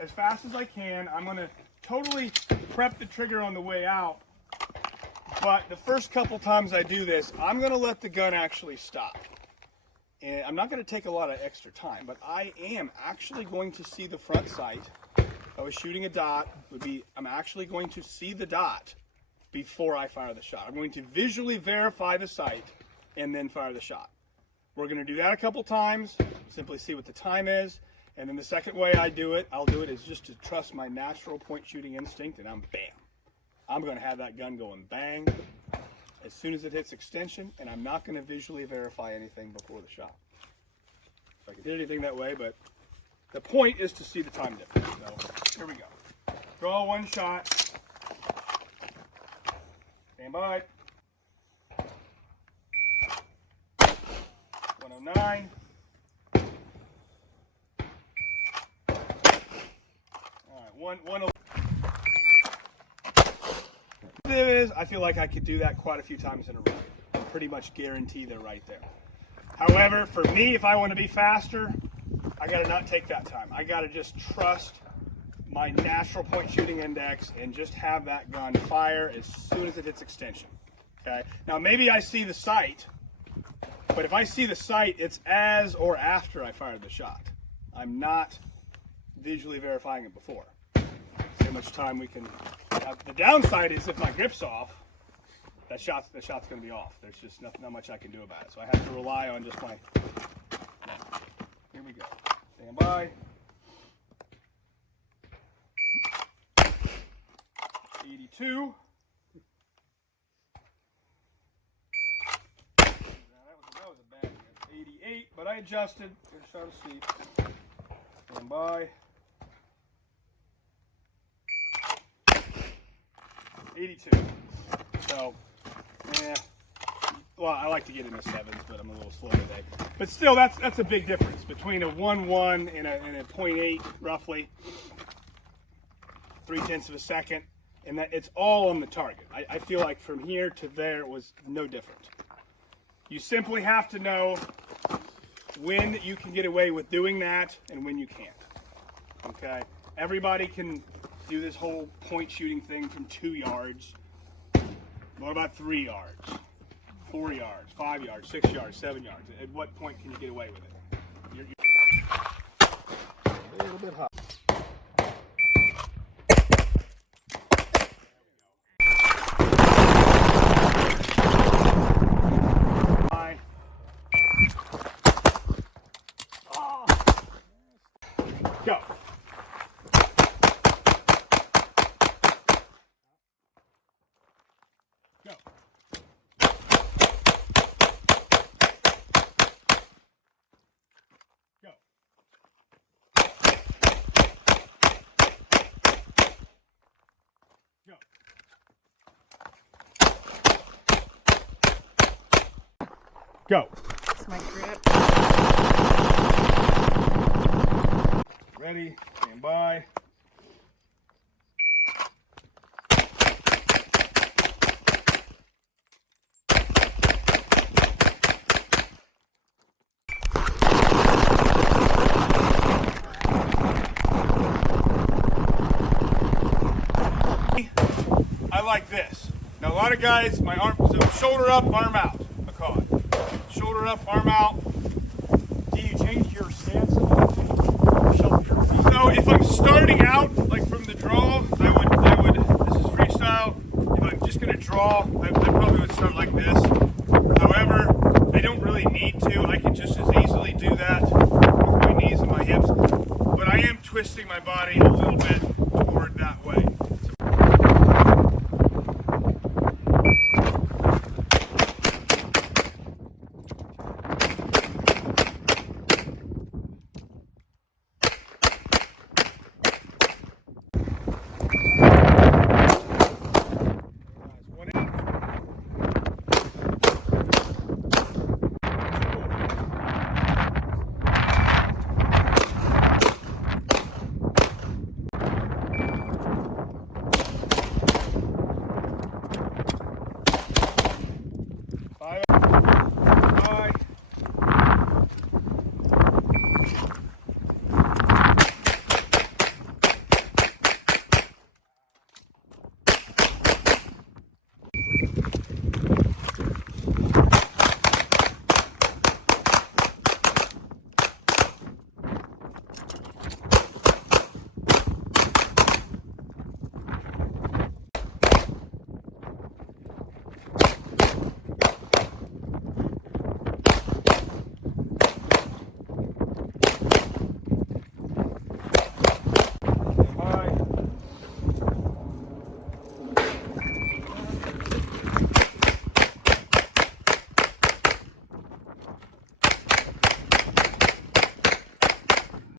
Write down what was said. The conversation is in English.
as fast as I can. I'm going to totally prep the trigger on the way out. But the first couple times I do this, I'm going to let the gun actually stop. And I'm not going to take a lot of extra time, but I am actually going to see the front sight. If I was shooting a dot, I'm actually going to see the dot before I fire the shot. I'm going to visually verify the sight and then fire the shot. We're going to do that a couple times, simply see what the time is. And then the second way I'll do it is just to trust my natural point shooting instinct, and bam. I'm going to have that gun going bang as soon as it hits extension, and I'm not going to visually verify anything before the shot. If I can hit anything that way, but the point is to see the time difference. So here we go. Draw one shot. Stand by. 109. All right, 1. I feel like I could do that quite a few times in a row. I'm pretty much guaranteed they're right there. However, for me, if I want to be faster, I got to not take that time. I got to just trust my natural point shooting index and just have that gun fire as soon as it hits extension. Okay. Now maybe I see the sight, but if I see the sight, it's as or after I fired the shot. I'm not visually verifying it before. See how much time we can. The downside is if my grip's off, the shot's going to be off. There's just not much I can do about it. So I have to rely on just my. Here we go. Stand by. 82. That was a bad hit. 88, but I adjusted. Good shot of seat. Stand by. 82. So, yeah. Well, I like to get in the 7s, but I'm a little slow today. But still, that's a big difference between a 1-1 and a 0.8, roughly. 0.3 of a second. And that it's all on the target. I feel like from here to there it was no different. You simply have to know when you can get away with doing that and when you can't. Okay? Everybody can do this whole point shooting thing from 2 yards. What about 3 yards? 4 yards, 5 yards, 6 yards, 7 yards? At what point can you get away with it? You're a little bit hot. Go. Go. Go. Go. Go. That's my grip. Ready, stand by. I like this. Now a lot of guys, my arm, so shoulder up, arm out, I call it. Shoulder up, arm out. Do you change your stance? So if I'm starting out, like from the draw, I would, this is freestyle. If I'm just gonna draw, I probably would start like this. However, I don't really need to. I can just as easily do that with my knees and my hips. But I am twisting my body a little bit